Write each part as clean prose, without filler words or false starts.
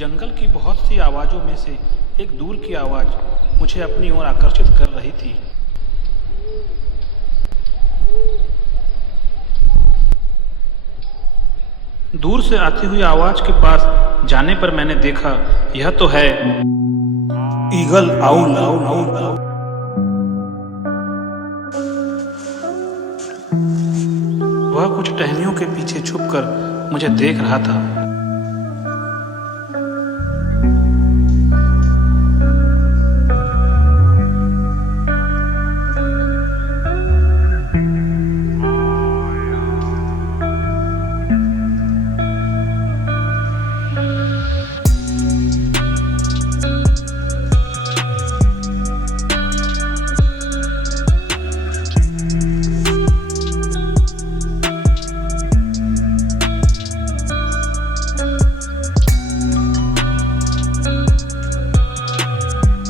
जंगल की बहुत सी आवाज़ों में से एक दूर की आवाज़ मुझे अपनी ओर आकर्षित कर रही थी। दूर से आती हुई आवाज़ के पास जाने पर मैंने देखा, यह तो है ईगल आउल। वह कुछ टहनियों के पीछे छुपकर मुझे देख रहा था।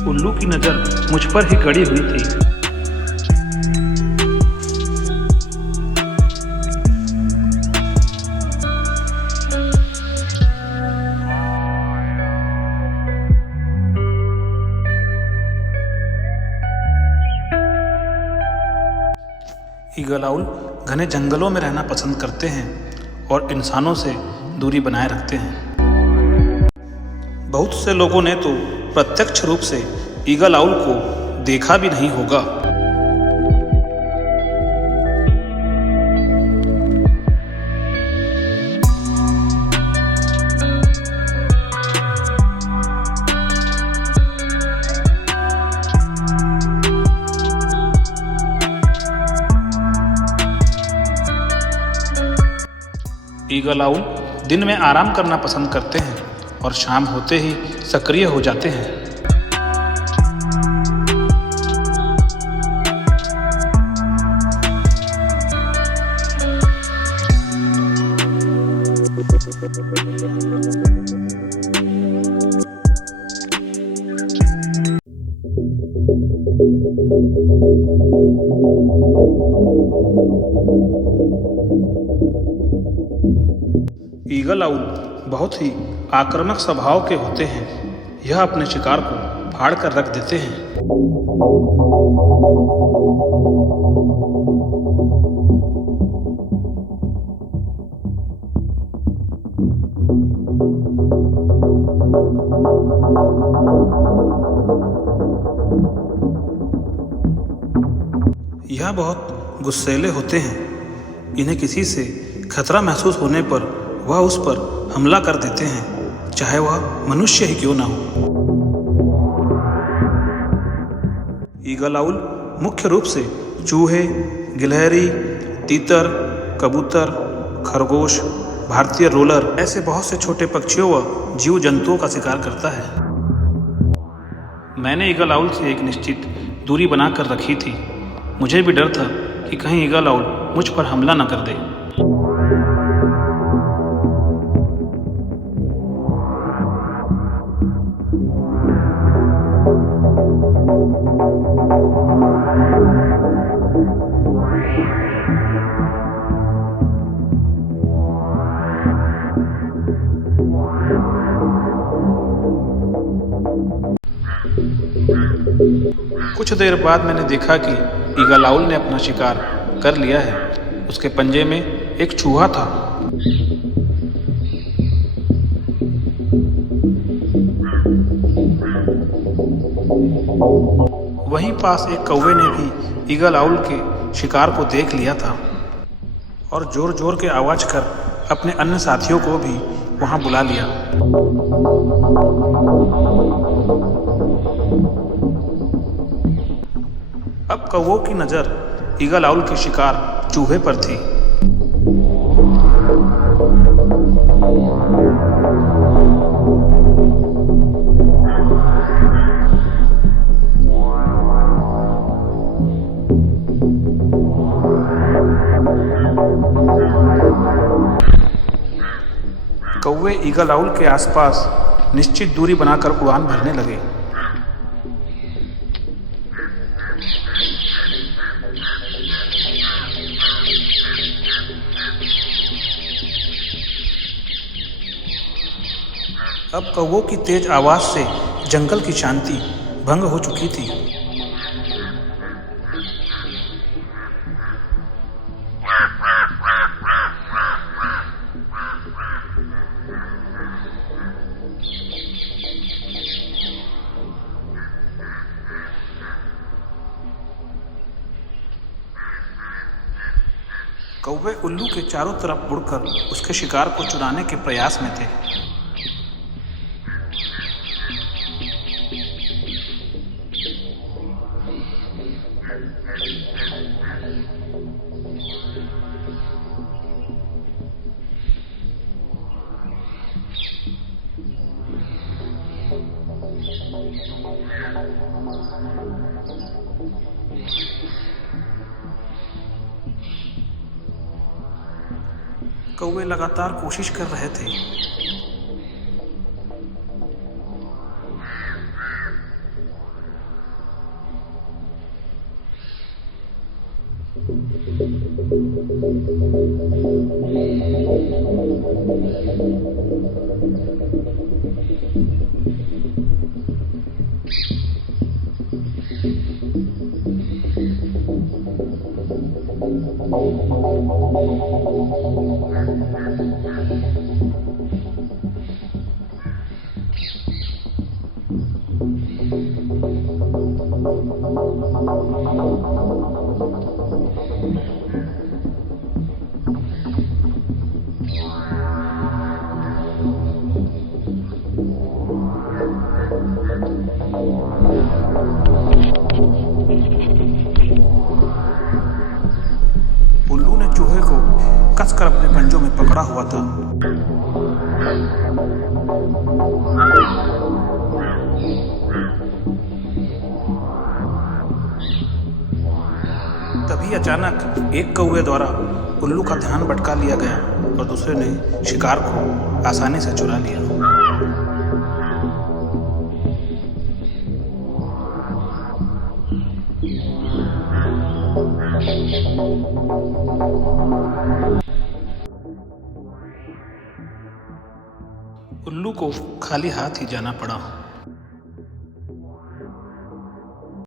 उल्लू की नज़र मुझ पर ही गड़ी हुई थी। ईगल आउल घने जंगलों में रहना पसंद करते हैं और इंसानों से दूरी बनाए रखते हैं। बहुत से लोगों ने तो प्रत्यक्ष रूप से ईगल आउल को देखा भी नहीं होगा। ईगल आउल दिन में आराम करना पसंद करते हैं और शाम होते ही सक्रिय हो जाते हैं। ईगल आउल बहुत ही आक्रामक स्वभाव के होते हैं। यह अपने शिकार को फाड़ कर रख देते हैं। यह बहुत गुस्सैले होते हैं। इन्हें किसी से खतरा महसूस होने पर वह उस पर हमला कर देते हैं, चाहे वह मनुष्य ही क्यों ना हो। ईगल आउल मुख्य रूप से चूहे, गिलहरी, तीतर, कबूतर, खरगोश, भारतीय रोलर ऐसे बहुत से छोटे पक्षियों व जीव जंतुओं का शिकार करता है। मैंने ईगल आउल से एक निश्चित दूरी बनाकर रखी थी। मुझे भी डर था कि कहीं ईगल आउल मुझ पर हमला न कर दे। कुछ देर बाद मैंने देखा कि ईगल आउल ने अपना शिकार कर लिया है। उसके पंजे में एक चूहा था। वहीं पास एक कौवे ने भी ईगल आउल के शिकार को देख लिया था और जोर जोर के आवाज कर अपने अन्य साथियों को भी वहां बुला लिया। अब कौवों की नज़र ईगल आउल के शिकार चूहे पर थी। कौवे ईगल आउल के आसपास निश्चित दूरी बनाकर उड़ान भरने लगे। अब कौवों की तेज आवाज से जंगल की शांति भंग हो चुकी थी। कौवे उल्लू के चारों तरफ उड़कर उसके शिकार को चुराने के प्रयास में थे। कौवे लगातार कोशिश कर रहे थे। उल्लू ने चूहे को कसकर अपने पंजों में पकड़ा हुआ था। तभी अचानक एक कौवे द्वारा उल्लू का ध्यान भटका लिया गया और दूसरे ने शिकार को आसानी से चुरा लिया। उल्लू को खाली हाथ ही जाना पड़ा।